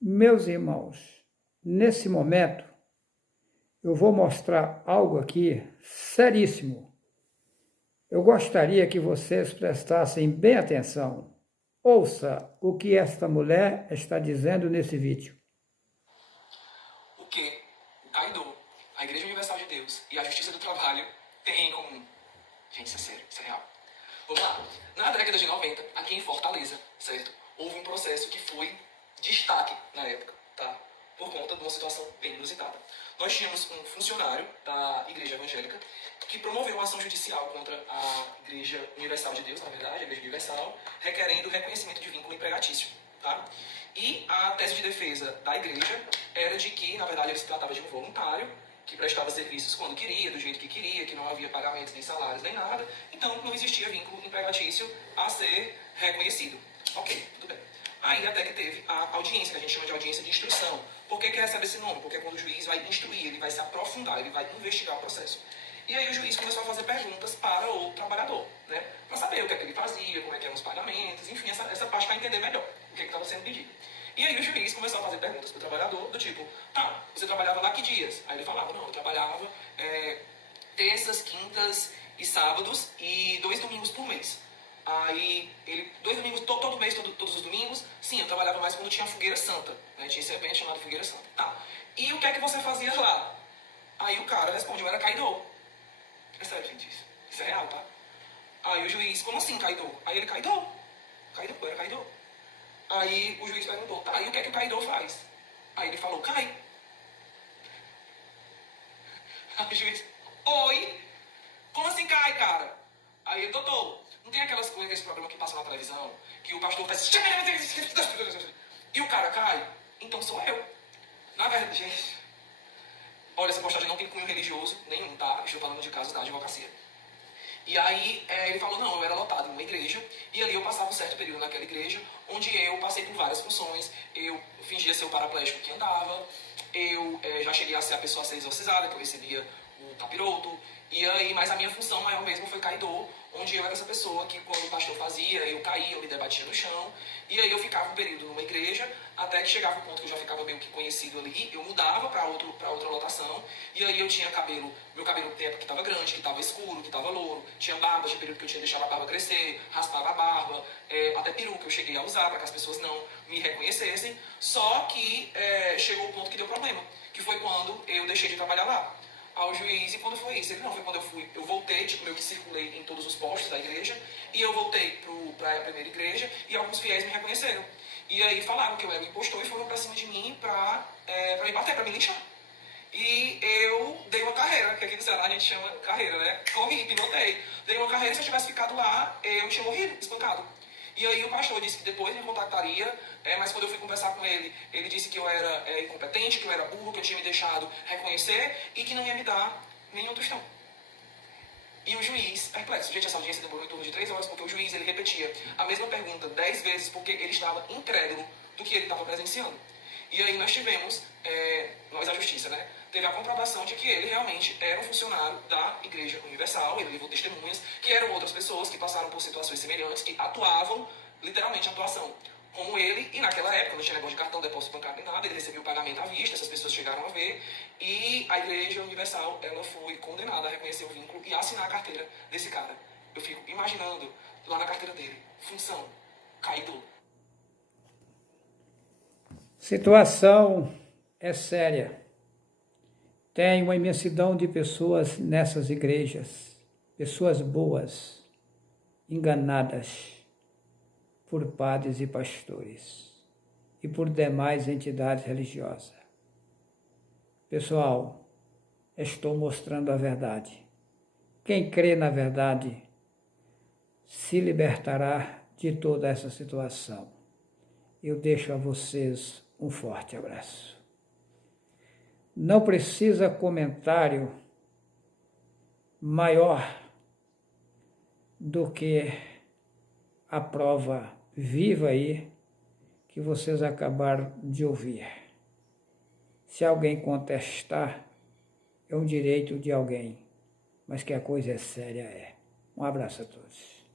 Meus irmãos, nesse momento eu vou mostrar algo aqui seríssimo. Eu gostaria que vocês prestassem bem atenção. Ouça o que esta mulher está dizendo nesse vídeo. O que o Kaido, a Igreja Universal de Deus e a Justiça do Trabalho têm em comum? Gente, isso é sério, isso é real. Vamos lá. Na década de 90, aqui em Fortaleza, certo? Houve um processo que foi destaque na época, tá? Por conta de uma situação bem inusitada. Nós tínhamos um funcionário da Igreja Evangélica que promoveu uma ação judicial contra a Igreja Universal de Deus, na verdade, a Igreja Universal, requerendo reconhecimento de vínculo empregatício, tá? E a tese de defesa da igreja era de que, na verdade, ele se tratava de um voluntário que prestava serviços quando queria, do jeito que queria, que não havia pagamentos, nem salários, nem nada. Então, não existia vínculo empregatício a ser reconhecido. Ok, tudo bem. Aí até que teve a audiência, que a gente chama de audiência de instrução. Por que recebe esse nome? Porque quando o juiz vai instruir, ele vai se aprofundar, ele vai investigar o processo. E aí o juiz começou a fazer perguntas para o trabalhador, né? Para saber o que é que ele fazia, como é que eram os pagamentos, enfim, essa parte para entender melhor o que estava sendo pedido. E aí o juiz começou a fazer perguntas para o trabalhador, do tipo, tá, você trabalhava lá que dias? Aí ele falava, não, eu trabalhava terças, quintas e sábados e 2 domingos por mês. Aí, ele, 2 domingos, todo mês, todos os domingos, sim, eu trabalhava mais quando tinha a Fogueira Santa, né? Tinha esse evento chamado Fogueira Santa. Tá. E o que é que você fazia lá? Aí o cara responde, eu era Kaido. É sério, gente, isso é real, tá? Aí o juiz, como assim, Kaido? Aí ele, Kaido, eu era Kaido. Aí o juiz perguntou, tá, e o que é que o Kaido faz? Aí ele falou, cai. Aí o juiz, oi? Como assim cai, cara? Aí ele, doutor, não tem aquelas coisas, esse programa que passa na televisão, que o pastor faz... E o cara cai? Então sou eu. Na verdade, gente... Olha, essa postagem não tem cunho religioso nenhum, tá? Estou falando de casos da advocacia. E aí ele falou, não, eu era lotado em uma igreja, e ali eu passava um certo período naquela igreja, onde eu passei por várias funções, eu fingia ser o paraplégico que andava, eu já cheguei a ser a pessoa a ser exorcizada, que eu recebia o capiroto, e aí, mas a minha função maior mesmo foi caidor, onde eu era essa pessoa que quando o pastor fazia, eu caía, eu me debatia no chão, e aí eu ficava um período numa igreja, até que chegava um ponto que eu já ficava meio que conhecido ali, eu mudava para outra lotação, e aí eu tinha cabelo, meu cabelo no tempo que estava grande, que estava escuro, que estava louro, tinha barba, tinha período que eu tinha deixado a barba crescer, raspava a barba, até peruca eu cheguei a usar para que as pessoas não me reconhecessem, só que chegou o ponto que deu problema, que foi quando eu deixei de trabalhar lá. Ao juiz, e quando foi isso? Ele, não, foi quando eu voltei, tipo, meio que circulei em todos os postos da igreja, e eu voltei para a primeira igreja, e alguns fiéis me reconheceram. E aí falaram que eu era um impostor e foram pra cima de mim pra me bater, pra me linchar. E eu dei uma carreira, que aqui no Ceará a gente chama carreira, né? Corri, pilotei. Dei uma carreira, se eu tivesse ficado lá, eu tinha morrido, espancado. E aí o pastor disse que depois me contactaria, mas quando eu fui conversar com ele, ele disse que eu era incompetente, que eu era burro, que eu tinha me deixado reconhecer e que não ia me dar nenhum tostão. E o juiz, perplexo, gente, essa audiência demorou em torno de 3 horas, porque o juiz ele repetia a mesma pergunta 10 vezes, porque ele estava incrédulo do que ele estava presenciando. E aí nós tivemos, nós a justiça, né, teve a comprovação de que ele realmente era um funcionário da Igreja Universal, ele levou testemunhas, que eram outras pessoas que passaram por situações semelhantes, que atuavam, literalmente atuação, como ele, e naquela época não tinha negócio de cartão, depósito bancário nem nada, ele recebia o pagamento à vista, essas pessoas chegaram a ver, e a Igreja Universal, ela foi condenada a reconhecer o vínculo e a assinar a carteira desse cara. Eu fico imaginando, lá na carteira dele, função, caído. Situação é séria. Tem uma imensidão de pessoas nessas igrejas, pessoas boas, enganadas por padres e pastores e por demais entidades religiosas. Pessoal, estou mostrando a verdade. Quem crê na verdade se libertará de toda essa situação. Eu deixo a vocês um forte abraço. Não precisa comentário maior do que a prova viva aí que vocês acabaram de ouvir. Se alguém contestar, é um direito de alguém, mas que a coisa é séria é. Um abraço a todos.